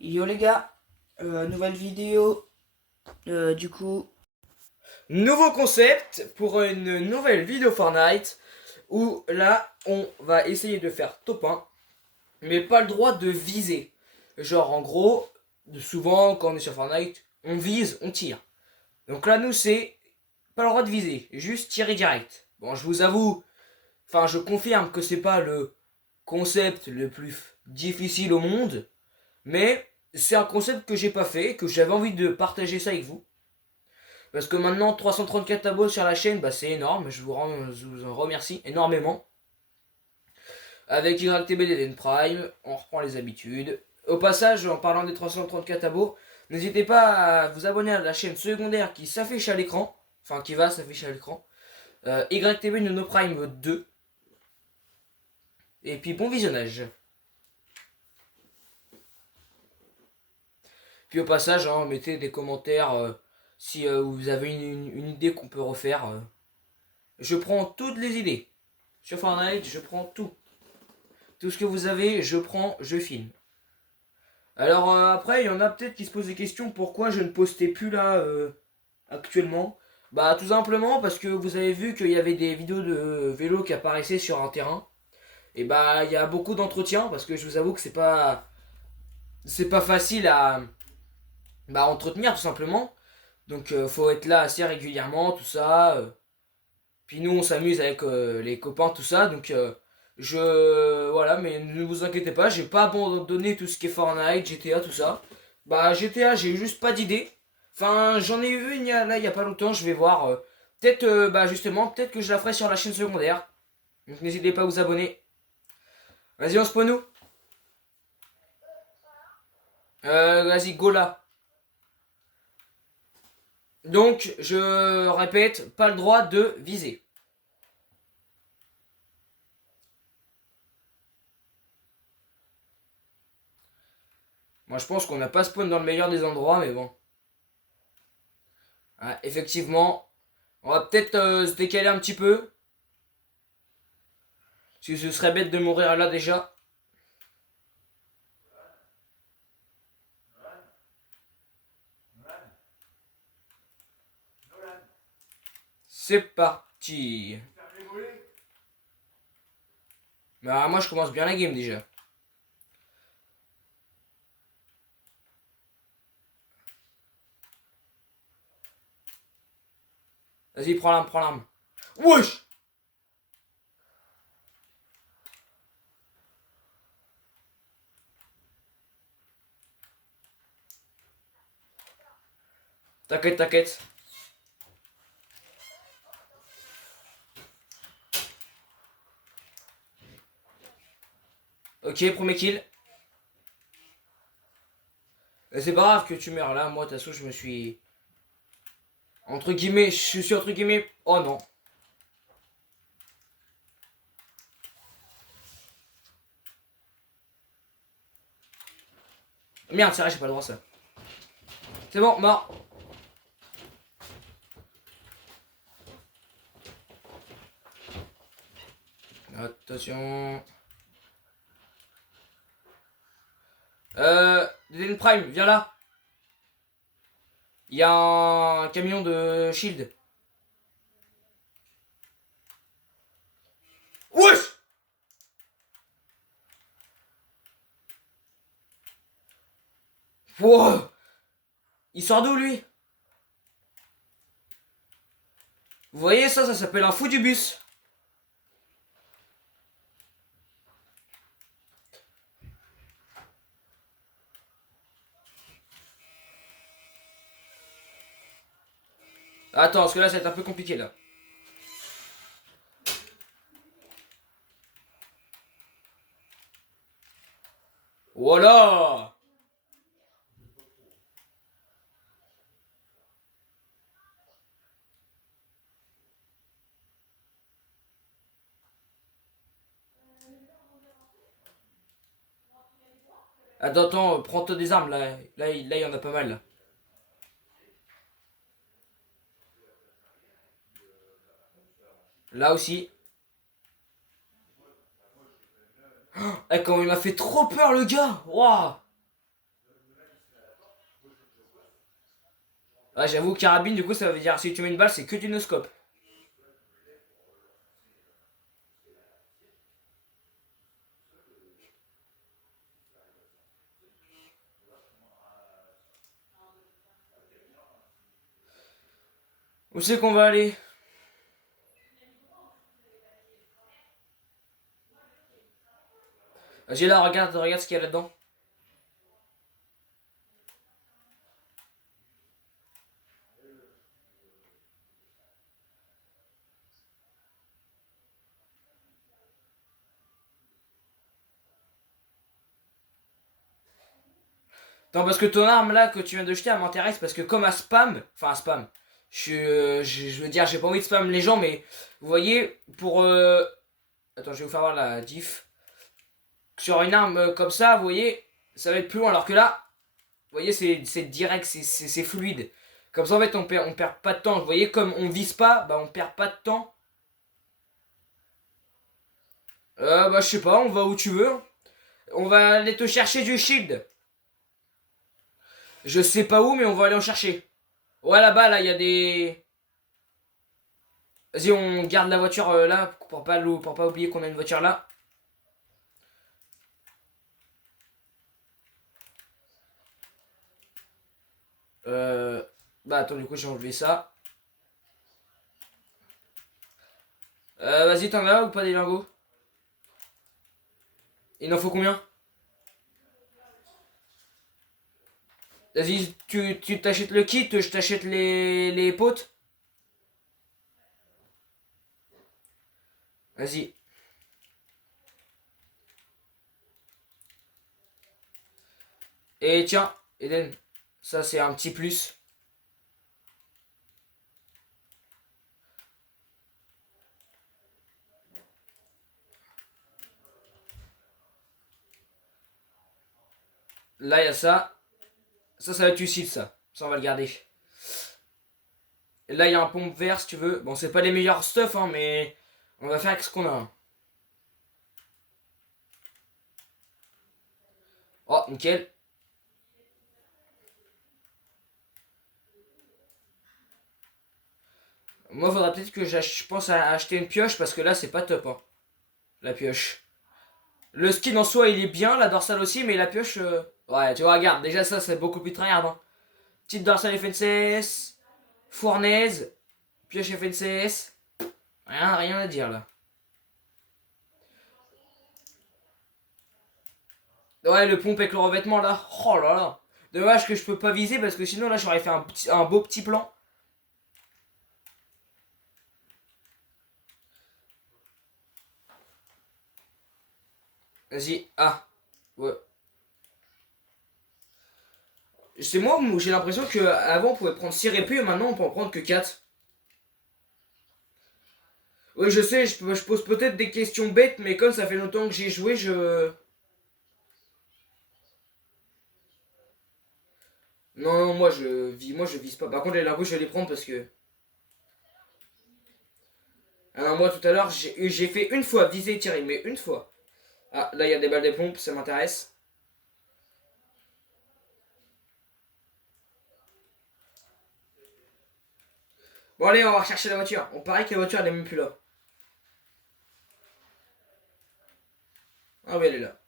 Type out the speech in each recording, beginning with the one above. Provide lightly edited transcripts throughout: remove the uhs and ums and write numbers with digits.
Yo les gars, nouvelle vidéo, du coup, Nouveau concept pour une nouvelle vidéo Fortnite où là on va essayer de faire top 1 mais pas le droit de viser. Genre en gros, souvent quand on est sur Fortnite, on vise, on tire. Donc là nous c'est pas le droit de viser, juste tirer direct. Bon je vous avoue, enfin je confirme que c'est pas le concept le plus difficile au monde, mais c'est un concept que j'ai pas fait, que j'avais envie de partager ça avec vous. Parce que maintenant, 334 abos sur la chaîne, bah c'est énorme. Je vous en remercie énormément. Avec YTB Prime, on reprend les habitudes. Au passage, en parlant des 334 abos, n'hésitez pas à vous abonner à la chaîne secondaire qui s'affiche à l'écran. Enfin, qui va s'afficher à l'écran. YTB Nono Prime 2. Et puis bon visionnage. Puis au passage, hein, mettez des commentaires si vous avez une idée qu'on peut refaire. Je prends toutes les idées. Sur Fortnite, je prends tout. Tout ce que vous avez, je prends, je filme. Alors après, il y en a peut-être qui se posent des questions pourquoi je ne postais plus là actuellement. Bah tout simplement parce que vous avez vu qu'il y avait des vidéos de vélo qui apparaissaient sur un terrain. Et bah il y a beaucoup d'entretiens parce que je vous avoue que c'est pas facile à entretenir tout simplement. Donc faut être là assez régulièrement, tout ça. Puis nous, on s'amuse avec les copains, tout ça. Donc, voilà, mais ne vous inquiétez pas, j'ai pas abandonné tout ce qui est Fortnite, GTA, tout ça. Bah, GTA, j'ai juste pas d'idée. Enfin, j'en ai eu une là, il y a pas longtemps, je vais voir. Peut-être, bah, justement, peut-être que je la ferai sur la chaîne secondaire. Donc, n'hésitez pas à vous abonner. Vas-y, on se pointe nous. Vas-y, go là. Donc, je répète, pas le droit de viser. Moi, je pense qu'on n'a pas spawn dans le meilleur des endroits, mais bon. Ouais, effectivement, on va peut-être se décaler un petit peu. Parce que ce serait bête de mourir là déjà. C'est parti. Bah moi je commence bien la game déjà. Vas-y, prends l'arme, prends l'arme. Wesh. T'inquiète, t'inquiète. Ok, premier kill. C'est pas grave que tu meurs là, moi de toute façon je me suis... Entre guillemets, je suis entre guillemets... Oh non. Merde, c'est vrai, j'ai pas le droit à ça. C'est bon, mort. Attention. Dead Prime, viens là. Il y a un camion de shield. Wesh. Wow. Il sort d'où lui? Vous voyez ça, ça s'appelle un fou du bus. Attends, parce que là, ça va être un peu compliqué, là. Voilà. Attends, attends, prends-toi des armes, là. Là, il y en a pas mal, là. Là aussi. Eh, comment il m'a fait trop peur, le gars. Waouh. Ah, j'avoue, carabine, du coup, ça veut dire si tu mets une balle, c'est que du no-scope. Où c'est qu'on va aller? J'ai là, regarde ce qu'il y a là-dedans. Non, parce que ton arme là que tu viens de jeter, elle m'intéresse parce que comme à spam, je veux dire, j'ai pas envie de spam les gens, mais vous voyez, pour. Attends, je vais vous faire voir la diff. Sur une arme comme ça, vous voyez, ça va être plus loin, alors que là, vous voyez, c'est direct, c'est fluide. Comme ça, en fait, on perd pas de temps. Vous voyez, comme on vise pas, bah on perd pas de temps. Bah je sais pas, on va où tu veux. On va aller te chercher du shield. Je sais pas où, mais on va aller en chercher. Ouais, là-bas, là, il y a des. Vas-y, on garde la voiture là, pour pas oublier qu'on a une voiture là. Euh... Bah attends, du coup, j'ai enlevé ça. Vas-y, t'en as ou pas des lingots? Il en faut combien? Vas-y, tu t'achètes le kit, je t'achète les potes. Vas-y. Et tiens, Eden, ça c'est un petit plus. Là, il y a ça. Ça va être utile, ça. Ça, on va le garder. Et là, il y a un pompe vert, si tu veux. Bon, c'est pas les meilleurs stuff, hein, mais on va faire avec ce qu'on a. Oh, nickel. Moi, faudra peut-être que je pense à acheter une pioche, parce que là, c'est pas top, hein, la pioche. Le skin en soi, il est bien, la dorsale aussi, mais la pioche... Ouais, tu vois, regarde, déjà ça, c'est beaucoup plus tryhard, hein. Petite dorsale FNCS, fournaise, pioche FNCS. Rien à dire, là. Ouais, le pompe avec le revêtement, là. Oh là là. Dommage que je peux pas viser, parce que sinon, là, j'aurais fait un beau petit plan. Vas-y, ah. Ouais. C'est moi où j'ai l'impression qu'avant on pouvait prendre 6 répus et maintenant on peut en prendre que 4. Oui, je sais, je pose peut-être des questions bêtes, mais comme ça fait longtemps que j'ai joué, je. Non, non, moi je vise pas. Par contre, les lingots, je vais les prendre parce que. Ah non, moi tout à l'heure, j'ai fait une fois viser et tirer, mais une fois. Ah, là il y a des balles de pompe, ça m'intéresse. Bon, allez, on va rechercher la voiture. On paraît que la voiture elle est même plus là. Ah oui, elle est là.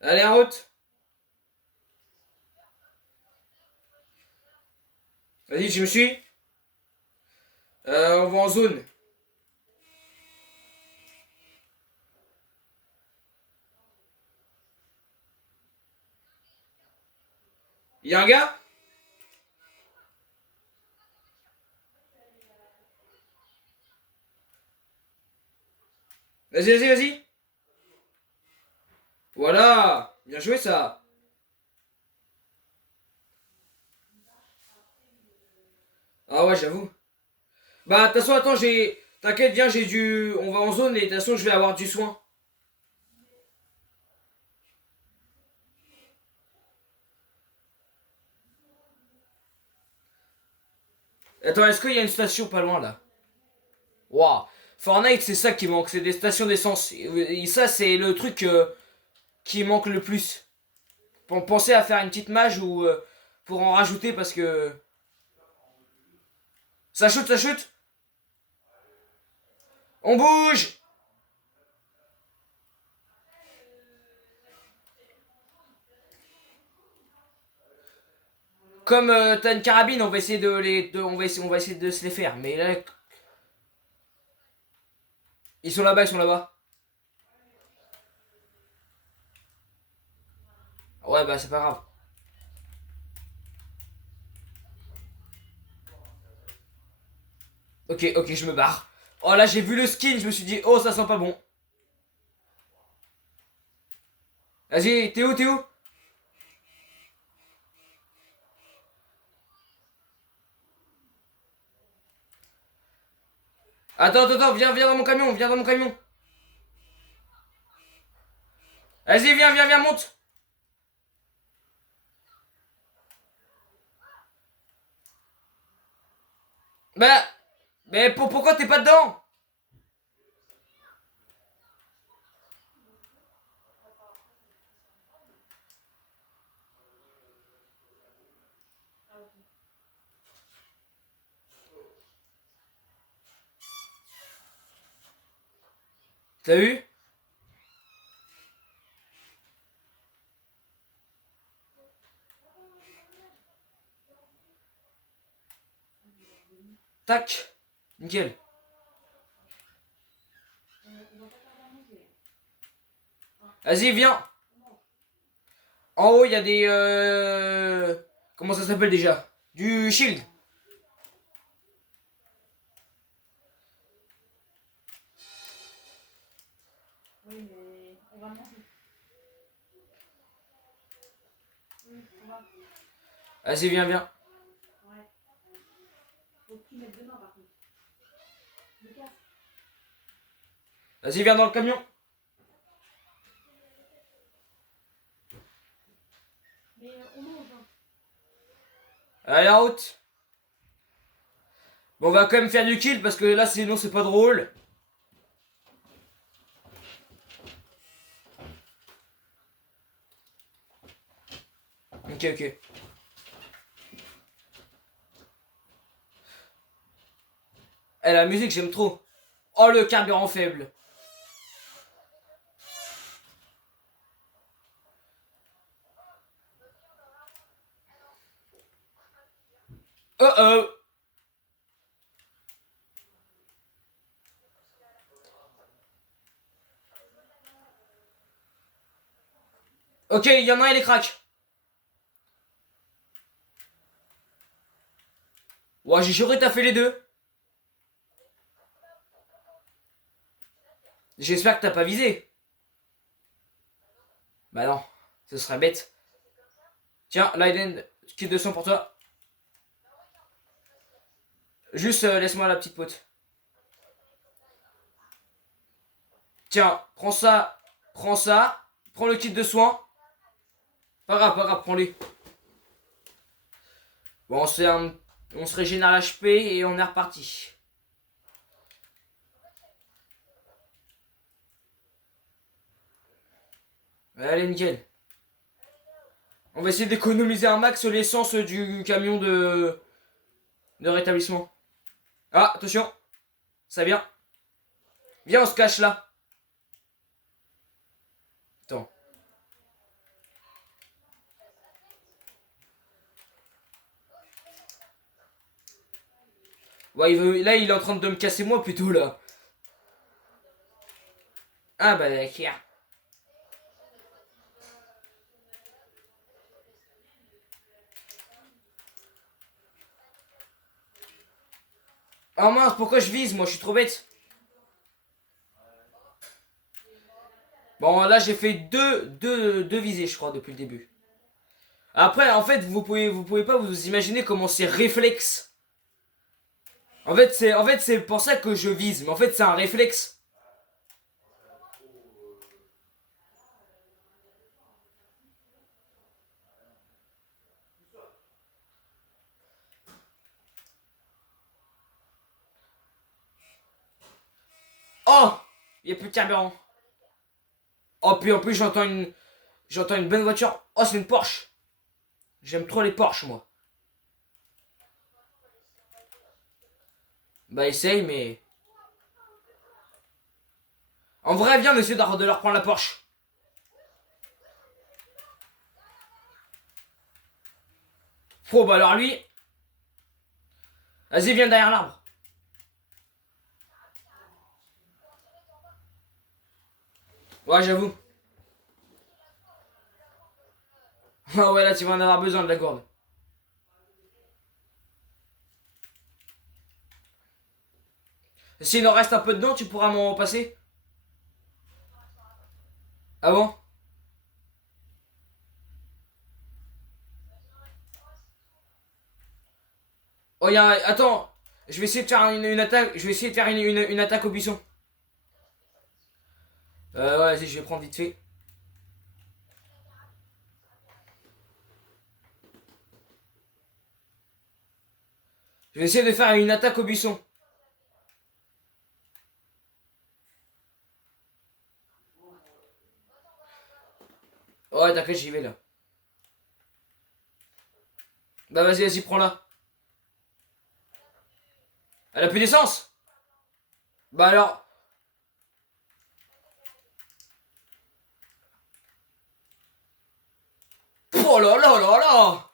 Allez, en route. Vas-y, je me suis. On va en zone. Il y a un gars. Vas-y, vas-y, vas-y. Voilà. Bien joué ça. Ah ouais, j'avoue. Bah, de toute façon, attends, j'ai. T'inquiète, viens, j'ai du. On va en zone et de toute façon, je vais avoir du soin. Attends, est-ce qu'il y a une station pas loin là? Waouh! Fortnite, c'est ça qui manque, c'est des stations d'essence. Et ça, c'est le truc qui manque le plus. Pensez à faire une petite mage ou pour en rajouter parce que... Ça shoot, ça shoot. On bouge. Comme t'as une carabine, on va essayer on va essayer de se les faire. Mais là, ils sont là-bas, ils sont là-bas. Ouais, bah c'est pas grave. Ok, ok, je me barre. Oh là, j'ai vu le skin, je me suis dit, oh, ça sent pas bon. Vas-y, t'es où, t'es où? Attends, attends, attends, viens dans mon camion, viens dans mon camion. Vas-y, viens, monte. Bah, mais pourquoi t'es pas dedans? T'as vu? Tac. Nickel. Vas-y, viens. En haut, il y a des... Comment ça s'appelle déjà? Du shield. Vas-y, viens. Vas-y, viens dans le camion. Allez, en route. Bon, on va quand même faire du kill parce que là, sinon, c'est pas drôle. Ok, ok. Eh, la musique, j'aime trop. Oh, le carburant faible. Oh oh. Ok, il y en a un, il est crack. Ouais, j'ai juré t'as fait les deux. J'espère que t'as pas visé. Bah non, ce serait bête. Tiens, Leiden, kit de sang pour toi. Juste, laisse-moi la petite pote. Tiens, prends ça, prends ça. Prends le kit de soins. Pas grave, prends-les. Bon, on se régénère l'HP et on est reparti. Allez, nickel. On va essayer d'économiser un max l'essence du camion de rétablissement. Ah, attention. Ça vient. Viens, on se cache là. Attends. Ouais, là, il est en train de me casser moi plutôt là. Ah bah d'accord. Oh mince, pourquoi je vise? Moi, je suis trop bête. Bon, là, j'ai fait deux visées, je crois, depuis le début. Après, en fait, vous pouvez pas vous imaginer comment c'est réflexe. En fait, c'est pour ça que je vise. Mais en fait, c'est un réflexe. Oh! Il y a plus de carburant. Oh, puis en plus, J'entends une bonne voiture. Oh, c'est une Porsche. J'aime trop les Porsche, moi. Bah, essaye, mais... En vrai, viens, on essaie de leur prendre la Porsche. Oh, bah alors lui... Vas-y, viens derrière l'arbre. Ouais, j'avoue. Ah ouais, là, tu vas en avoir besoin de la gourde. S'il en reste un peu dedans, tu pourras m'en passer. Ah bon? Oh, Attends. Je vais essayer de faire une attaque. Je vais essayer de faire une attaque au buisson. Ouais, vas-y, je vais prendre vite fait. Je vais essayer de faire une attaque au buisson. Ouais, t'inquiète, j'y vais là. Bah vas-y, vas-y, prends-la. Elle a plus d'essence? Bah alors... Oh là là là là!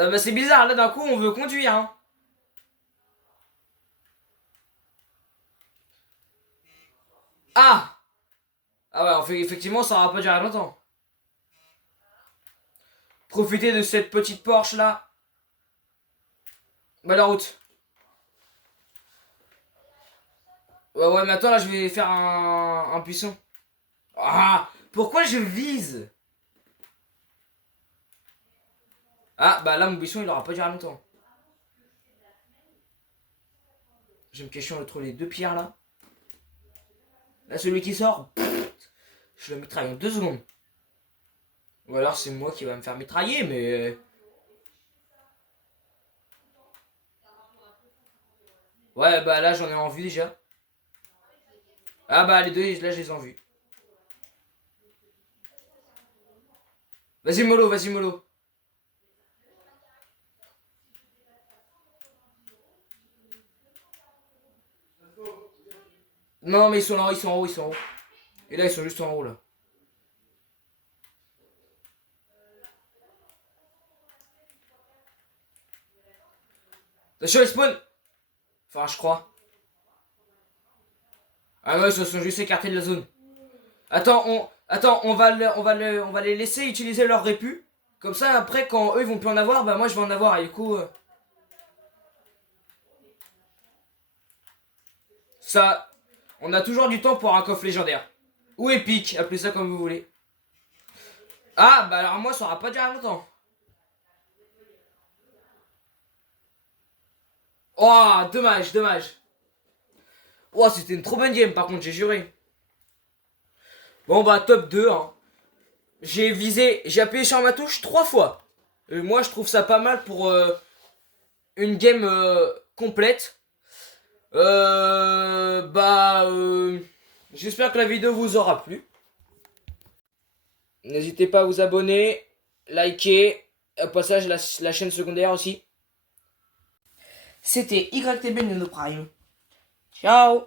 Ah bah c'est bizarre, là d'un coup on veut conduire, hein. Ah! Ah ouais, effectivement ça va pas durer longtemps. Profitez de cette petite Porsche là. Bah la route. Ouais ouais, mais attends, là je vais faire un buisson. Ah! Pourquoi je vise? Ah bah là mon buisson il aura pas duré longtemps. Je vais me cacher entre les deux pierres là. Là celui qui sort, je le mitraille en 2 secondes. Ou alors c'est moi qui va me faire mitrailler, mais... Ouais, bah là j'en ai en vue déjà. Ah bah les deux, là je les ai en vue. Vas-y mollo, vas-y mollo. Non mais ils sont là, ils sont en haut, ils sont en haut. Et là ils sont juste en haut là. Attention, ils spawn. Enfin je crois. Ah non, ils se sont juste écartés de la zone. Attends, on va les laisser utiliser leur répu. Comme ça après quand eux ils vont plus en avoir, bah moi je vais en avoir et du coup... Ça, on a toujours du temps pour un coffre légendaire. Ou épique, appelez ça comme vous voulez. Ah, bah alors moi ça aura pas duré longtemps. Oh, dommage, dommage. Oh, c'était une trop bonne game par contre, j'ai juré. Bon bah top 2 hein. J'ai appuyé sur ma touche 3 fois. Et moi je trouve ça pas mal pour une game complète. J'espère que la vidéo vous aura plu. N'hésitez pas à vous abonner, liker, au passage la chaîne secondaire aussi. C'était YTB Nano Prime. Ciao!